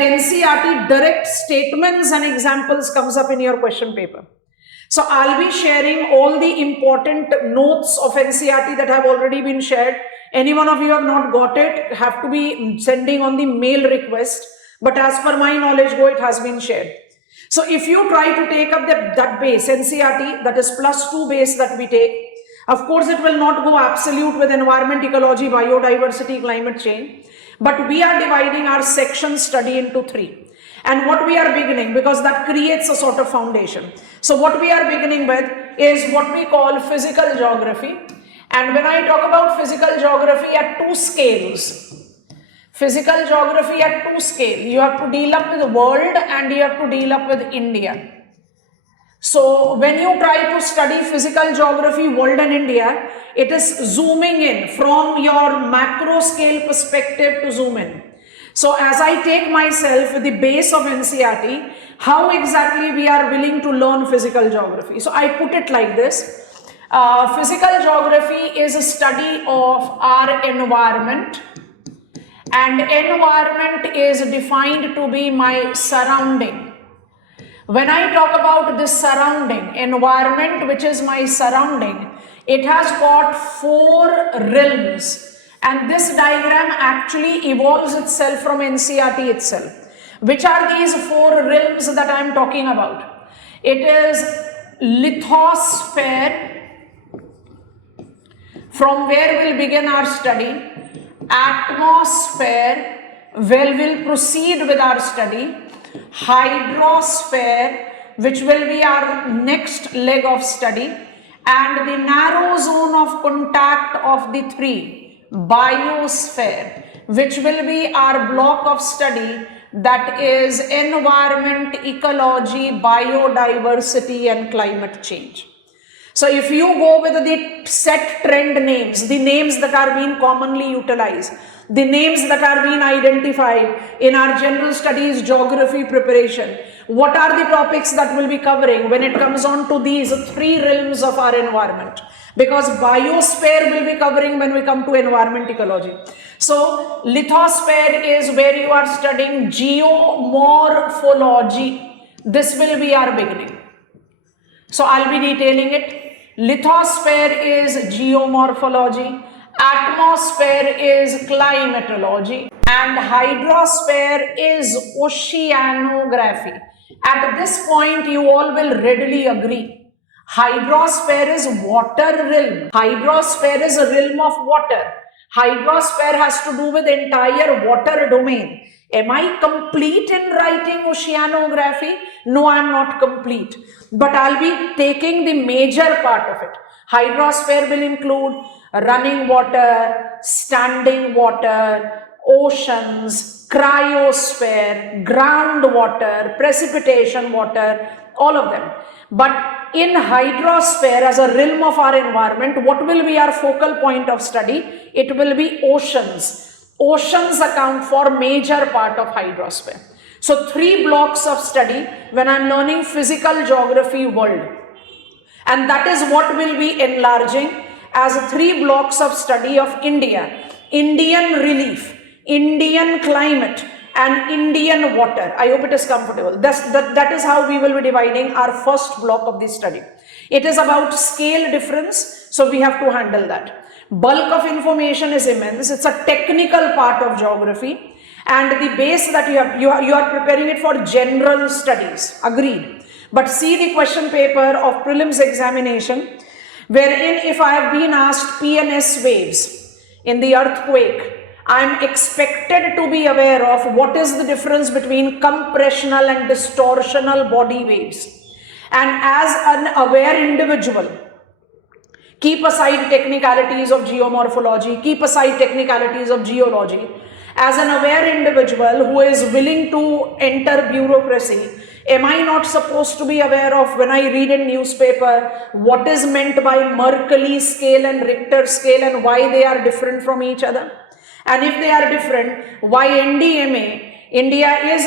NCERT direct statements and examples comes up in your question paper. So I'll be sharing all the important notes of NCERT that have already been shared. Any one of you have not got it, have to be sending on the mail request. But as per my knowledge go, it has been shared. So if you try to take up that base, NCERT, that is +2 base that we take, of course it will not go absolute with environment, ecology, biodiversity, climate change. But we are dividing our section study into 3. And what we are beginning, because that creates a sort of foundation. So what we are beginning with is what we call physical geography. And when I talk about physical geography at 2 scales, physical geography at 2 scales, you have to deal up with the world and you have to deal up with India. So when you try to study physical geography, world and India, it is zooming in from your macro scale perspective to zoom in. So as I take myself with the base of NCERT, how exactly we are willing to learn physical geography. So I put it like this. Physical geography is a study of our environment, and environment is defined to be my surrounding. When I talk about this surrounding, environment which is my surrounding, it has got 4 realms. And this diagram actually evolves itself from NCERT itself. Which are these 4 realms that I am talking about? It is lithosphere, from where we'll begin our study, atmosphere, where we'll proceed with our study, hydrosphere, which will be our next leg of study, and the narrow zone of contact of the 3, biosphere, which will be our block of study, that is environment, ecology, biodiversity and climate change. So if you go with the set trend names, the names that are being commonly utilized, the names that are being identified in our general studies geography preparation, what are the topics that we'll be covering when it comes on to these 3 realms of our environment? Because biosphere will be covering when we come to environment ecology. So lithosphere is where you are studying geomorphology. This will be our beginning. So I'll be detailing it. Lithosphere is geomorphology, atmosphere is climatology, and hydrosphere is oceanography. At this point, you all will readily agree. Hydrosphere is water realm. Hydrosphere is a realm of water. Hydrosphere has to do with entire water domain. Am I complete in writing oceanography? No, I am not complete. But I'll be taking the major part of it. Hydrosphere will include running water, standing water, oceans, cryosphere, groundwater, precipitation water, all of them. But in hydrosphere, as a realm of our environment, what will be our focal point of study? It will be oceans. Oceans account for major part of hydrosphere. So 3 blocks of study when I am learning physical geography world. And that is what will be enlarging as 3 blocks of study of India. Indian relief, Indian climate and Indian water. I hope it is comfortable. That is how we will be dividing our first block of this study. It is about scale difference, so we have to handle that. Bulk of information is immense. It's a technical part of geography, and the base that you are preparing it for general studies. Agreed. But see the question paper of prelims examination, wherein if I have been asked PNS waves in the earthquake, I am expected to be aware of what is the difference between compressional and distortional body waves. And as an aware individual, keep aside technicalities of geomorphology, keep aside technicalities of geology. As an aware individual who is willing to enter bureaucracy, am I not supposed to be aware of, when I read in newspaper, what is meant by Mercalli scale and Richter scale and why they are different from each other? And if they are different, why NDMA, India is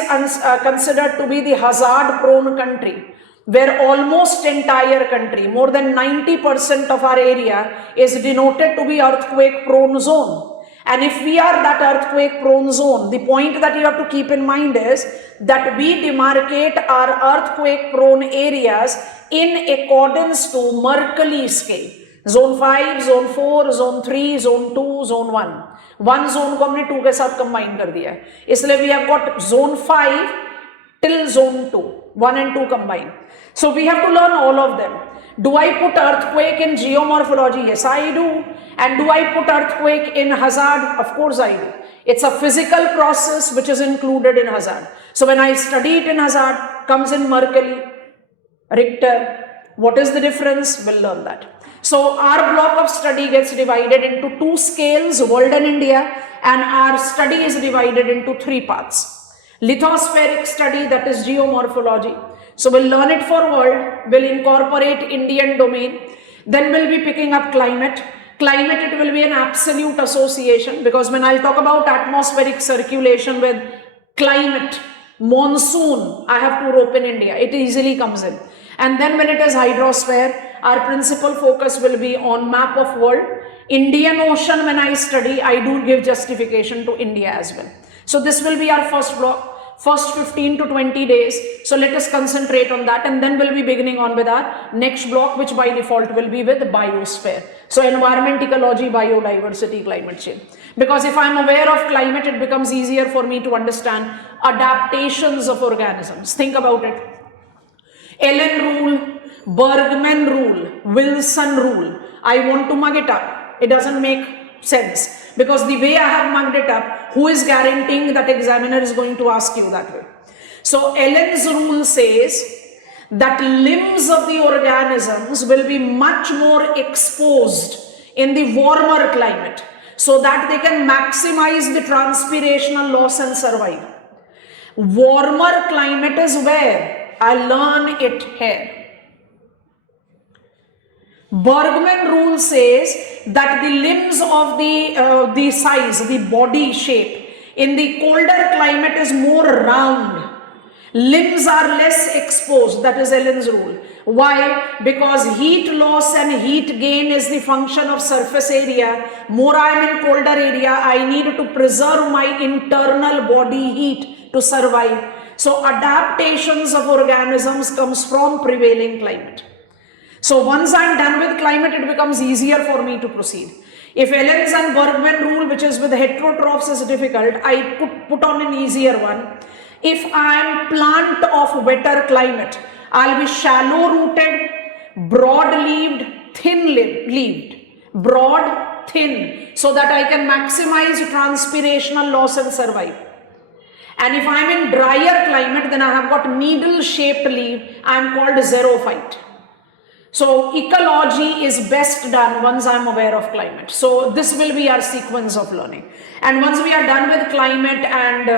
considered to be the hazard prone country, where almost entire country, more than 90% of our area is denoted to be earthquake prone zone. And if we are that earthquake prone zone, the point that you have to keep in mind is that we demarcate our earthquake prone areas in accordance to Mercalli scale. Zone 5, Zone 4, Zone 3, Zone 2, Zone 1. One zone को हमने 2 के साथ combine कर दिया है. इसलिए we have got Zone 5 till Zone 2. 1 and 2 combined. So we have to learn all of them. Do I put earthquake in geomorphology? Yes, I do. And do I put earthquake in hazard? Of course I do. It's a physical process which is included in hazard. So when I study it in hazard, comes in Mercalli, Richter. What is the difference? We'll learn that. So our block of study gets divided into 2 scales, world and India, and our study is divided into 3 parts. Lithospheric study, that is geomorphology. So we'll learn it for world, we'll incorporate Indian domain, then we'll be picking up climate. Climate, it will be an absolute association, because when I'll talk about atmospheric circulation with climate, monsoon, I have to rope in India, it easily comes in. And then when it is hydrosphere, our principal focus will be on map of world. Indian Ocean, when I study, I do give justification to India as well. So this will be our first block, first 15 to 20 days. So let us concentrate on that, and then we'll be beginning on with our next block, which by default will be with biosphere. So environment, ecology, biodiversity, climate change. Because if I'm aware of climate, it becomes easier for me to understand adaptations of organisms. Think about it. Allen rule, Bergman rule, Wilson rule. I want to mug it up. It doesn't make sense, because the way I have mugged it up, who is guaranteeing that examiner is going to ask you that way? So Allen's rule says that limbs of the organisms will be much more exposed in the warmer climate, so that they can maximize the transpirational loss and survive. Warmer climate is where? I learn it here. Bergman rule says that the limbs of the size, the body shape in the colder climate is more round. Limbs are less exposed. That is Allen's rule. Why? Because heat loss and heat gain is the function of surface area. More I am in colder area, I need to preserve my internal body heat to survive. So adaptations of organisms comes from prevailing climate. So once I am done with climate, it becomes easier for me to proceed. If Allen's and Bergman rule, which is with heterotrophs, is difficult, I put on an easier one. If I am plant of wetter climate, I'll be shallow rooted, broad leaved, thin leaved. Broad, thin, so that I can maximize transpirational loss and survive. And if I am in drier climate, then I have got needle shaped leaf. I am called xerophyte. So ecology is best done once I am aware of climate. So this will be our sequence of learning. And once we are done with climate and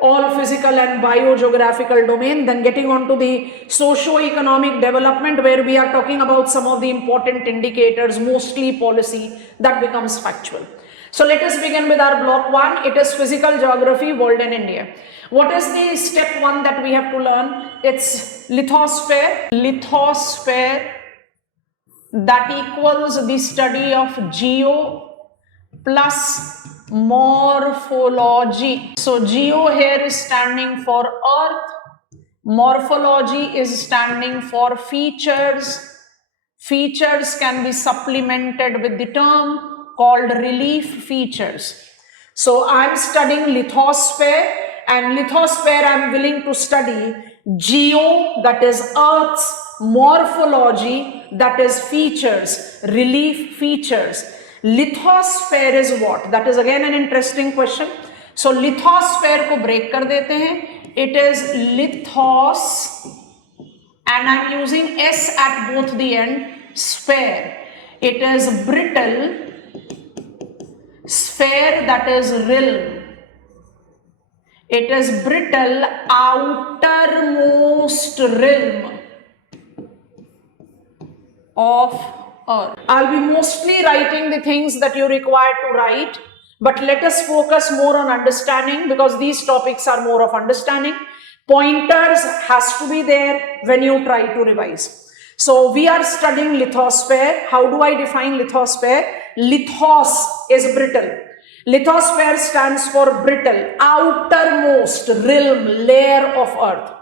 all physical and biogeographical domain, then getting on to the socio-economic development, where we are talking about some of the important indicators, mostly policy, that becomes factual. So let us begin with our block 1. It is physical geography, world and India. What is the step 1 that we have to learn? It's lithosphere. Lithosphere, that equals the study of geo plus morphology. So geo here is standing for earth, morphology is standing for features. Features can be supplemented with the term called relief features. So I am studying lithosphere, and lithosphere I am willing to study geo, that is earth's, morphology, that is features, relief features. Lithosphere is what? That is again an interesting question. So lithosphere को break कर देते हैं. It is lithos, and I am using S at both the end, sphere. It is brittle, sphere, that is realm. It is brittle, outermost realm of earth. I'll be mostly writing the things that you require to write, but let us focus more on understanding, because these topics are more of understanding. Pointers has to be there when you try to revise. So we are studying lithosphere. How do I define lithosphere? Lithos is brittle. Lithosphere stands for brittle, outermost realm, layer of earth.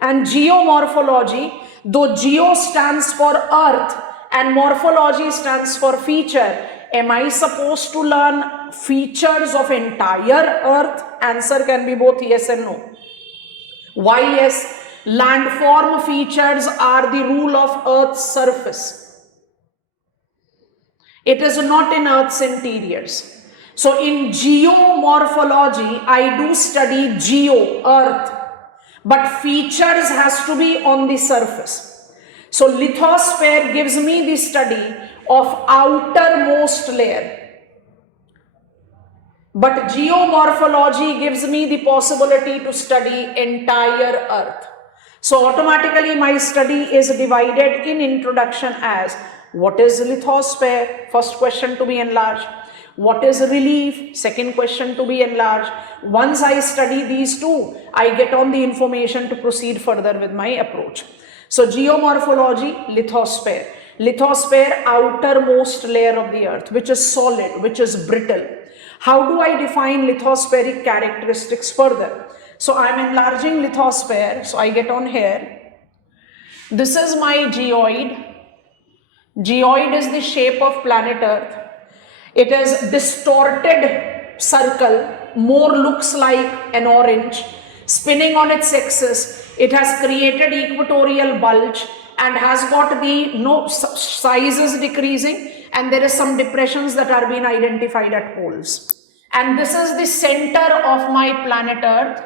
And geomorphology, though geo stands for earth and morphology stands for feature, am I supposed to learn features of entire earth? Answer can be both yes and no. Why yes? Landform features are the rule of earth's surface. It is not in earth's interiors. So in geomorphology, I do study geo, earth, but features has to be on the surface. So lithosphere gives me the study of outermost layer. But geomorphology gives me the possibility to study entire earth. So automatically my study is divided in introduction as what is lithosphere? First question to be enlarged. What is relief? Second question to be enlarged. Once I study these two, I get on the information to proceed further with my approach. So geomorphology, lithosphere. Lithosphere, outermost layer of the earth, which is solid, which is brittle. How do I define lithospheric characteristics further? So I am enlarging lithosphere, so I get on here. This is my geoid. Geoid is the shape of planet Earth. It is distorted circle, more looks like an orange, spinning on its axis. It has created equatorial bulge and has got the size is decreasing, and there is some depressions that are being identified at poles. And this is the center of my planet Earth,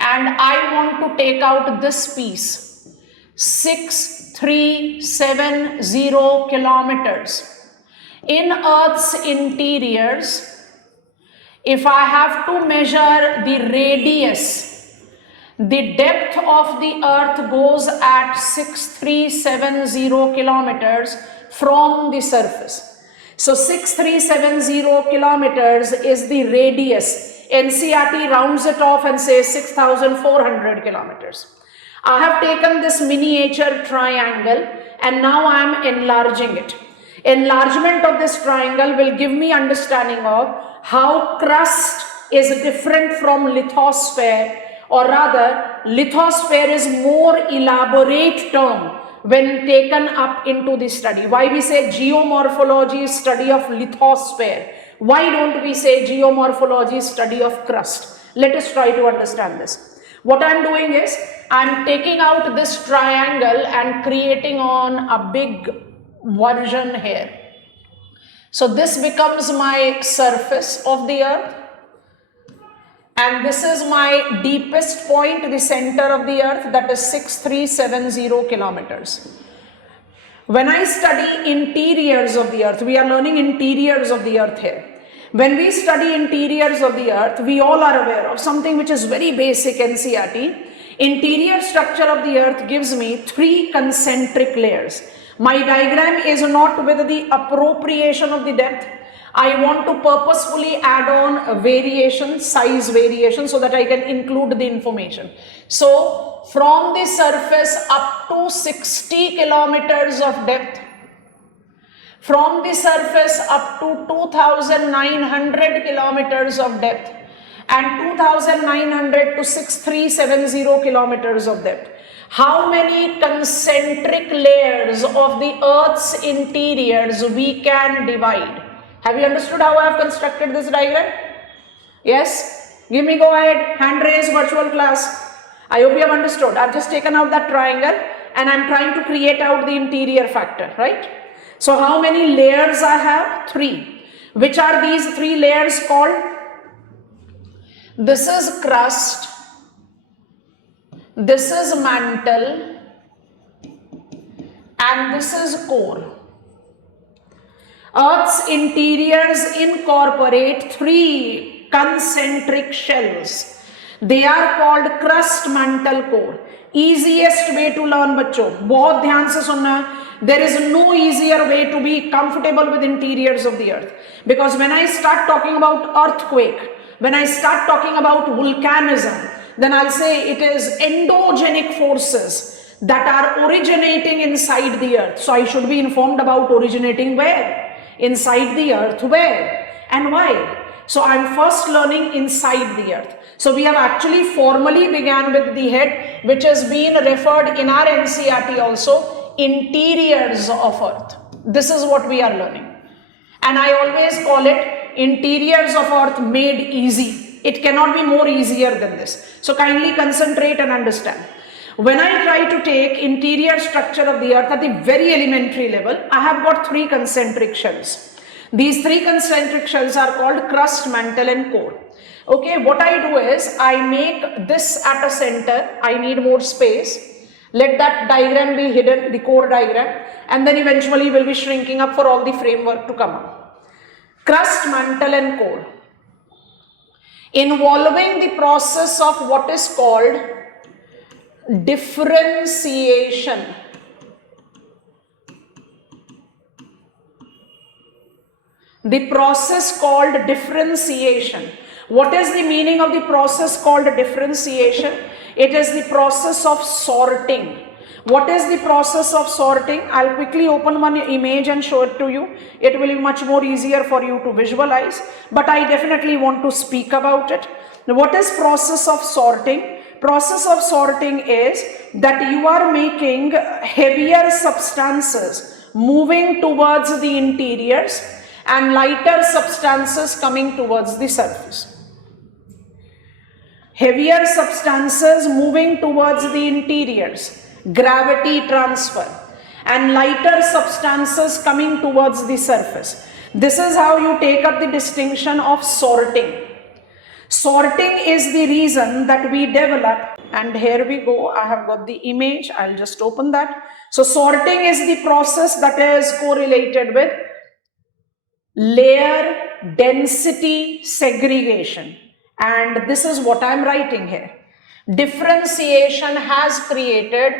and I want to take out this piece, 6370 kilometers. In Earth's interiors, if I have to measure the radius, the depth of the Earth goes at 6370 kilometers from the surface. So 6370 kilometers is the radius. NCERT rounds it off and says 6400 kilometers. I have taken this miniature triangle and now I am enlarging it. Enlargement of this triangle will give me understanding of how crust is different from lithosphere, or rather lithosphere is more elaborate term when taken up into the study. Why we say geomorphology is study of lithosphere? Why don't we say geomorphology is study of crust? Let us try to understand this. What I am doing is I am taking out this triangle and creating on a big version here. So this becomes my surface of the earth, and this is my deepest point, the center of the earth, that is 6370 kilometers. When I study interiors of the earth, we are learning interiors of the earth here. When we study interiors of the earth, we all are aware of something which is very basic NCERT. Interior structure of the earth gives me 3 concentric layers. My diagram is not with the appropriation of the depth. I want to purposefully add on a variation, size variation, so that I can include the information. So from the surface up to 60 kilometers of depth, from the surface up to 2900 kilometers of depth, and 2900 to 6370 kilometers of depth. How many concentric layers of the Earth's interiors we can divide? Have you understood how I have constructed this diagram? Yes? Give me go ahead, hand raise, virtual class. I hope you have understood. I have just taken out that triangle and I am trying to create out the interior factor, right? So how many layers I have? 3. Which are these 3 layers called? This is crust, this is mantle, and this is core. Earth's interiors incorporate 3 concentric shells. They are called crust, mantle, core. Easiest way to learn बच्चों, बहुत ध्यान से सुनना. There is no easier way to be comfortable with interiors of the earth, because when I start talking about earthquake, when I start talking about volcanism, then I'll say it is endogenic forces that are originating inside the earth. So I should be informed about originating where? Inside the earth. Where? And why? So I'm first learning inside the earth. So we have actually formally began with the head, which has been referred in our NCERT also, interiors of earth. This is what we are learning. And I always call it interiors of earth made easy. It cannot be more easier than this. So kindly concentrate and understand. When I try to take interior structure of the earth at the very elementary level, I have got three concentric shells. These three concentric shells are called crust, mantle and core. Okay, what I do is I make this at a center. I need more space. Let that diagram be hidden, the core diagram, and then eventually we'll be shrinking up for all the framework to come up. Crust, mantle and core, involving the process of what is called differentiation. The process called differentiation. What is the meaning of the process called differentiation? It is the process of sorting. What is the process of sorting? I'll quickly open one image and show it to you. It will be much more easier for you to visualize, but I definitely want to speak about it. What is process of sorting? Process of sorting is that you are making heavier substances moving towards the interiors and lighter substances coming towards the surface. Heavier substances moving towards the interiors, gravity transfer, and lighter substances coming towards the surface. This is how you take up the distinction of sorting. Sorting is the reason that we develop, and here we go, I have got the image, I'll just open that. So sorting is the process that is correlated with layer density segregation, and this is what I'm writing here. Differentiation has created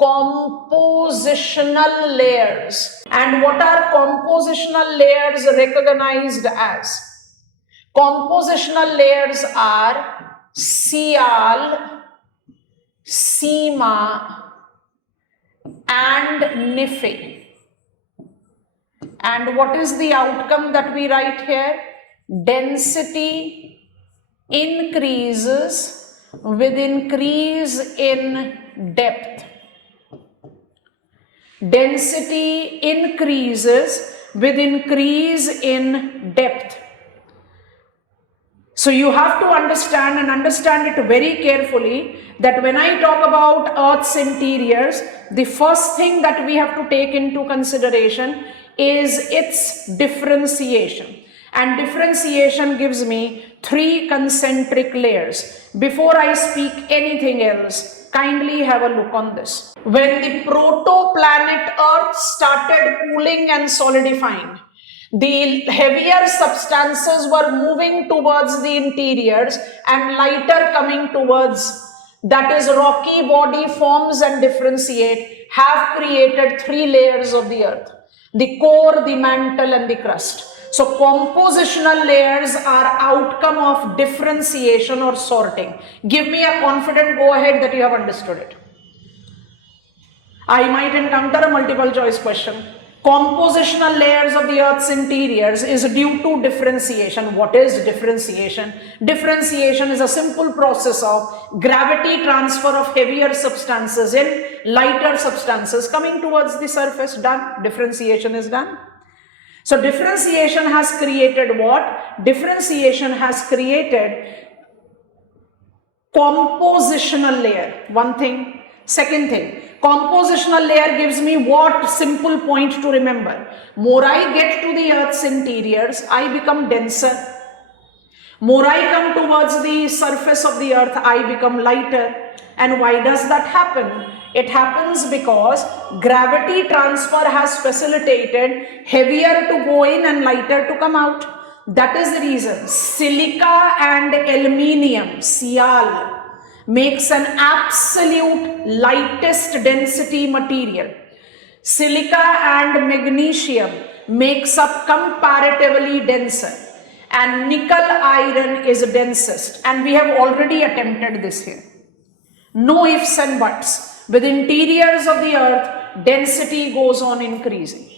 compositional layers. And what are compositional layers recognized as? Compositional layers are Sial, Sima and Nife. And what is the outcome that we write here? Density increases with increase in depth. Density increases with increase in depth. So you have to understand and understand it very carefully that when I talk about Earth's interiors, the first thing that we have to take into consideration is its differentiation. And differentiation gives me three concentric layers. Before I speak anything else, kindly have a look on this. When the proto-planet Earth started cooling and solidifying, the heavier substances were moving towards the interiors and lighter coming towards, that is, rocky body forms and differentiate, have created three layers of the earth: the core, the mantle and the crust. So compositional layers are outcome of differentiation or sorting. Give me a confident go ahead that you have understood it. I might encounter a multiple choice question. Compositional layers of the Earth's interiors is due to differentiation. What is differentiation? Differentiation is a simple process of gravity transfer of heavier substances in lighter substances coming towards the surface. Done. Differentiation is done. So differentiation has created what? Differentiation has created compositional layer. One thing. Second thing, compositional layer gives me what? Simple point to remember. More I get to the Earth's interiors, I become denser. More I come towards the surface of the Earth, I become lighter. And why does that happen? It happens because gravity transfer has facilitated heavier to go in and lighter to come out. That is the reason silica and aluminium, Sial, makes an absolute lightest density material. Silica and magnesium makes up comparatively denser, and nickel iron is densest, and we have already attempted this here. No ifs and buts. With interiors of the earth, density goes on increasing.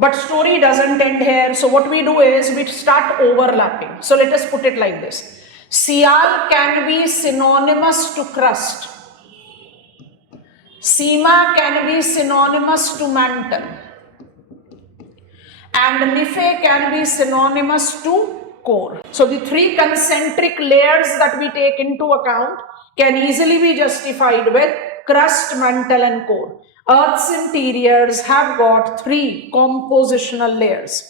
But story doesn't end here. So what we do is we start overlapping. So let us put it like this. Sial can be synonymous to crust. Seema can be synonymous to mantle. And Nife can be synonymous to core. So the three concentric layers that we take into account can easily be justified with crust, mantle and core. Earth's interiors have got three compositional layers.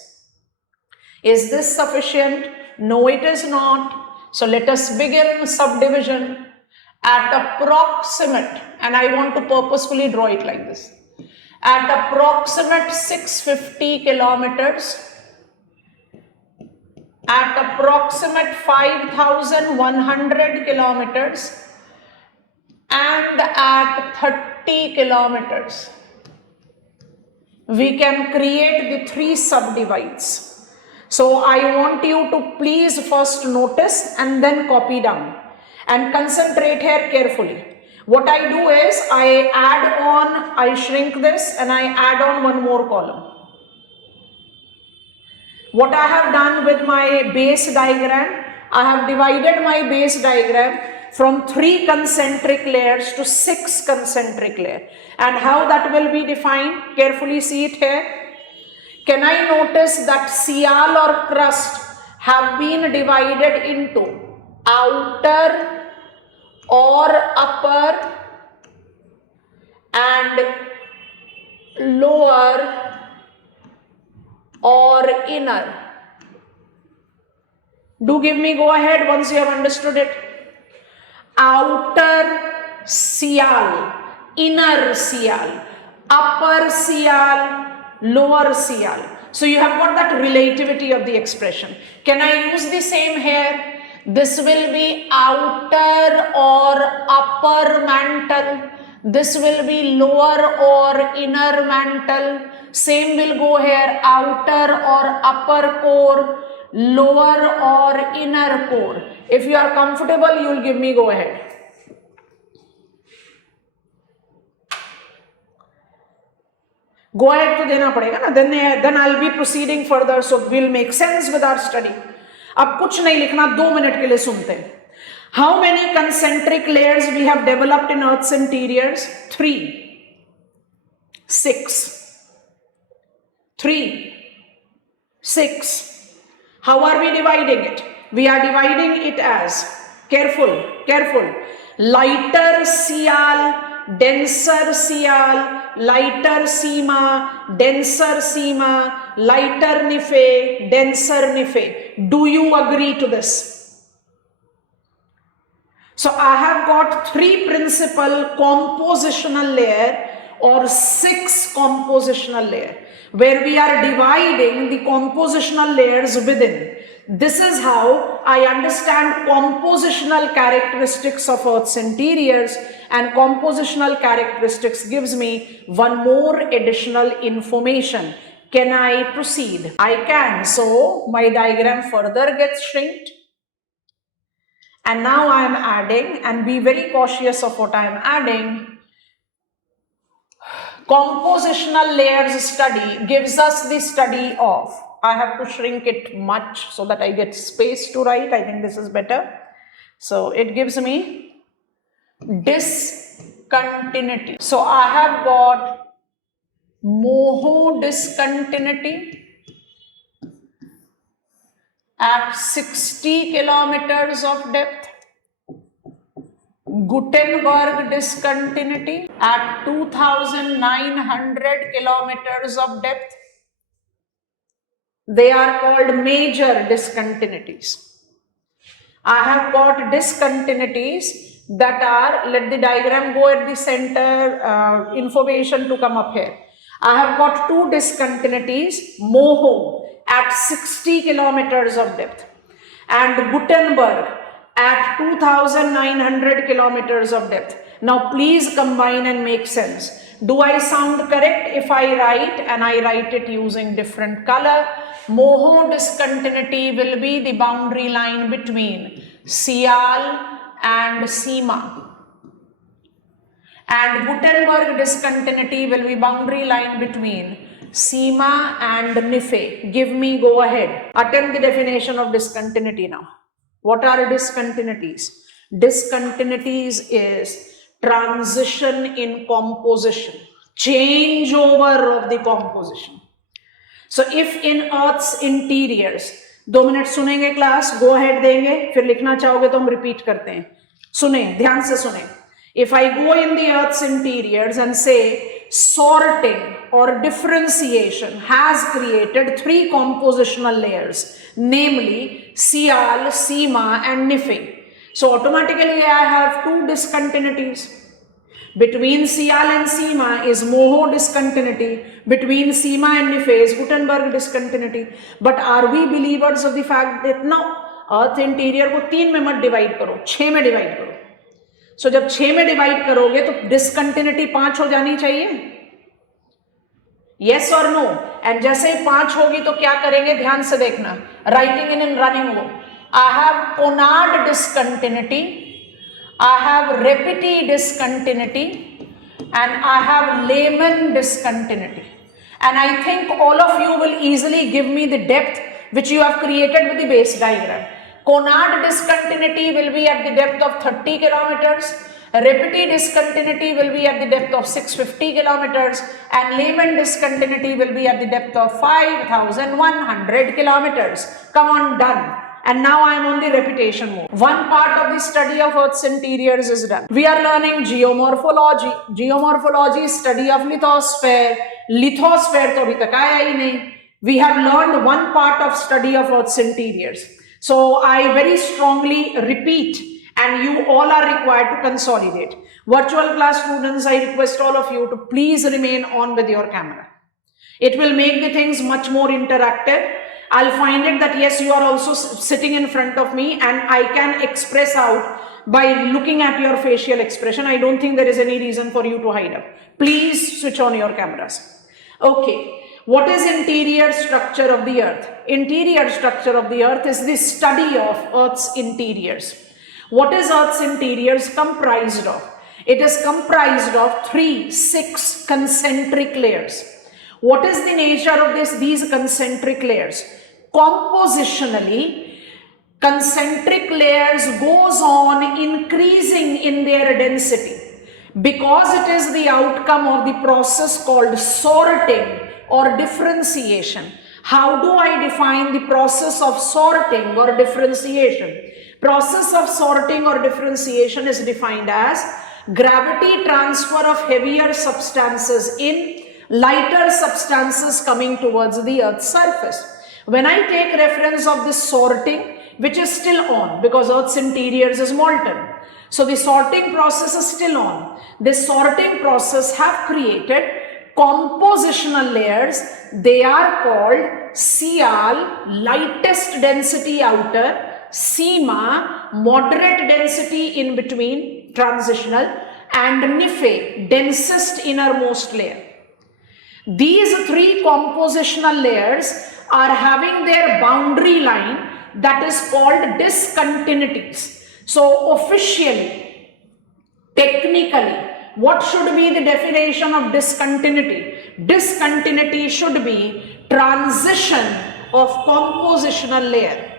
Is this sufficient? No, it is not. So let us begin subdivision at approximate, and I want to purposefully draw it like this. At approximate 650 kilometers, at approximate 5,100 kilometers, and at 30 kilometers, we can create the three subdivides. So I want you to please first notice and then copy down and concentrate here carefully. What I do is I shrink this and I add on one more column. What I have done with my base diagram, I have divided my base diagram from 3 concentric layers to 6 concentric layers. And how that will be defined? Carefully see it here. Can I notice that sial or crust have been divided into outer or upper and lower or inner? Do give me go ahead once you have understood it. Outer sial, inner sial, upper sial, lower sial. So you have got that relativity of the expression. Can I use the same here? This will be outer or upper mantle. This will be lower or inner mantle. Same will go here, outer or upper core, lower or inner core. If you are comfortable, you will give me go ahead. Go ahead to देना पड़ेगा ना, then I'll be proceeding further, so we'll make sense with our study. अब कुछ नहीं लिखना, 2 minute के लिए सुनते हैं. How many concentric layers we have developed in Earth's interiors? 3, 6, 3, 6. How are we dividing it? We are dividing it as, careful, lighter sial, denser sial, lighter seema, denser seema, lighter nife, denser nife. Do you agree to this? So I have got 3 principal compositional layer or 6 compositional layer where we are dividing the compositional layers within. This is how I understand compositional characteristics of Earth's interiors, and compositional characteristics gives me one more additional information. Can I proceed? I can. So my diagram further gets shrinked. And now I am adding, and be very cautious of what I am adding. Compositional layers study gives us the study of, I have to shrink it much so that I get space to write. I think this is better. So it gives me discontinuity. So I have got Moho discontinuity at 60 kilometers of depth, Gutenberg discontinuity at 2,900 kilometers of depth. They are called major discontinuities. I have got discontinuities that are, let the diagram go at the center, information to come up here. I have got 2 discontinuities, Moho at 60 kilometers of depth and Gutenberg at 2,900 kilometers of depth. Now please combine and make sense. Do I sound correct if I write, and I write it using different color? Moho discontinuity will be the boundary line between sial and seema. And Gutenberg discontinuity will be boundary line between Seema and Nife. Give me go ahead. Attempt the definition of discontinuity now. What are discontinuities? Discontinuities is transition in composition, changeover of the composition. So if in Earth's interiors, 2 minute सुनेंगे class, go ahead देंगे, फिर लिखना चाहोगे तो हम repeat करते हैं. सुने, ध्यान से सुने. If I go in the Earth's interiors and say sorting or differentiation has created 3 compositional layers, namely Sial, Seema and Nife. So automatically I have 2 discontinuities. Between Sial and Seema is Moho discontinuity. Between Seema and Nife is Gutenberg discontinuity. But are we believers of the fact that no, Earth interior को 3 में मत divide करो, 6 में divide करो. So जब 6 में divide करोगे तो discontinuity 5 हो जानी चाहिए. Yes or no? And जैसे ही 5 होगी तो क्या करेंगे, ध्यान से देखना. Writing in running wo. I have Conard discontinuity. I have Repeti discontinuity and I have Lehman discontinuity. And I think all of you will easily give me the depth which you have created with the base diagram. Conard discontinuity will be at the depth of 30 kilometers. Repeti discontinuity will be at the depth of 650 kilometers and Lehman discontinuity will be at the depth of 5100 kilometers. Come on, done. And now I am on the repetition mode. One part of the study of Earth's interiors is done. We are learning geomorphology. Geomorphology is study of lithosphere. Lithosphere to abhi tak aaya hi nahi. We have learned one part of study of Earth's interiors. So I very strongly repeat, and you all are required to consolidate. Virtual class students, I request all of you to please remain on with your camera. It will make the things much more interactive. I'll find it that yes, you are also sitting in front of me and I can express out by looking at your facial expression. I don't think there is any reason for you to hide up. Please switch on your cameras. Okay, what is interior structure of the Earth? Interior structure of the Earth is the study of Earth's interiors. What is Earth's interiors comprised of? It is comprised of 6 concentric layers. What is the nature of these concentric layers? Compositionally, concentric layers goes on increasing in their density because it is the outcome of the process called sorting or differentiation. How do I define the process of sorting or differentiation? Process of sorting or differentiation is defined as gravity transfer of heavier substances in lighter substances coming towards the Earth's surface. When I take reference of this sorting, which is still on because Earth's interiors is molten. So the sorting process is still on. This sorting process have created compositional layers. They are called Sial, lightest density outer, Seema, moderate density in between, transitional, and Nife, densest innermost layer. These 3 compositional layers are having their boundary line that is called discontinuities. So officially, technically, what should be the definition of discontinuity? Discontinuity should be transition of compositional layer.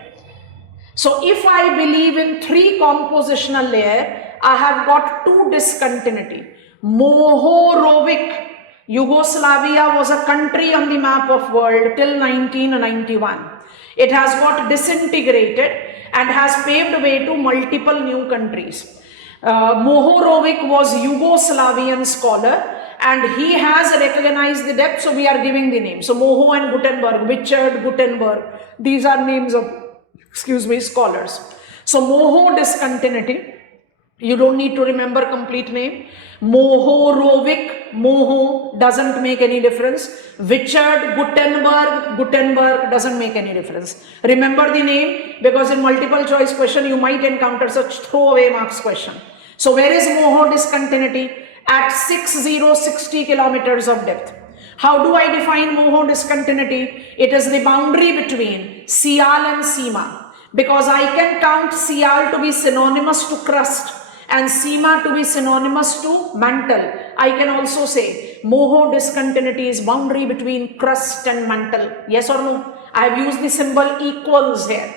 So if I believe in 3 compositional layer, I have got 2 discontinuity. Mohorovic. Yugoslavia was a country on the map of world till 1991. It has got disintegrated and has paved way to multiple new countries. Mohorovic was Yugoslavian scholar and he has recognized the depth, so we are giving the name. So Moho and Gutenberg, Richard Gutenberg, these are names of, scholars. So Moho discontinuity, you don't need to remember complete name. Mohorovic, Moho doesn't make any difference. Richard Gutenberg doesn't make any difference. Remember the name because in multiple choice question you might encounter such throwaway marks question. So where is Moho discontinuity? At 6060 kilometers of depth. How do I define Moho discontinuity? It is the boundary between Sial and Seema because I can count Sial to be synonymous to crust and Seema to be synonymous to mantle. I can also say moho discontinuities, boundary between crust and mantle. Yes or no? I have used the symbol equals here.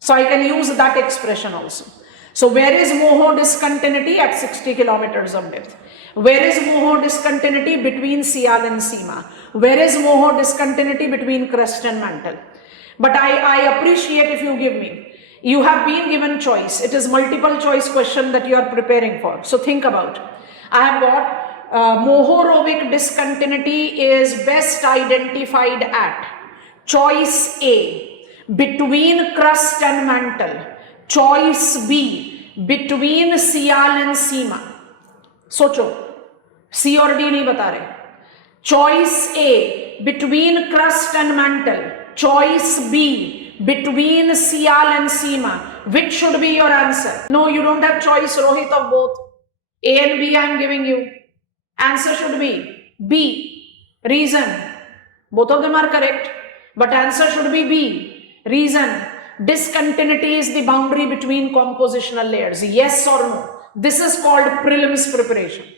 So I can use that expression also. So where is moho discontinuity? At 60 kilometers of depth. Where is moho discontinuity? Between Sial and Sima. Where is moho discontinuity? Between crust and mantle. But I appreciate if you give me. You have been given choice. It is multiple choice question that you are preparing for. So think about. I have got mohorobic discontinuity is best identified at choice A, between crust and mantle. Choice B, between Sial and Sima. सोचो, C और D नहीं बता रहे. Choice A, between crust and mantle. Choice B, between Sial and Sima. Which should be your answer? No, you don't have choice, Rohit, of both. A and B I am giving you. Answer should be B. Reason. Both of them are correct. But answer should be B. Reason. Discontinuity is the boundary between compositional layers. Yes or no? This is called prelims preparation.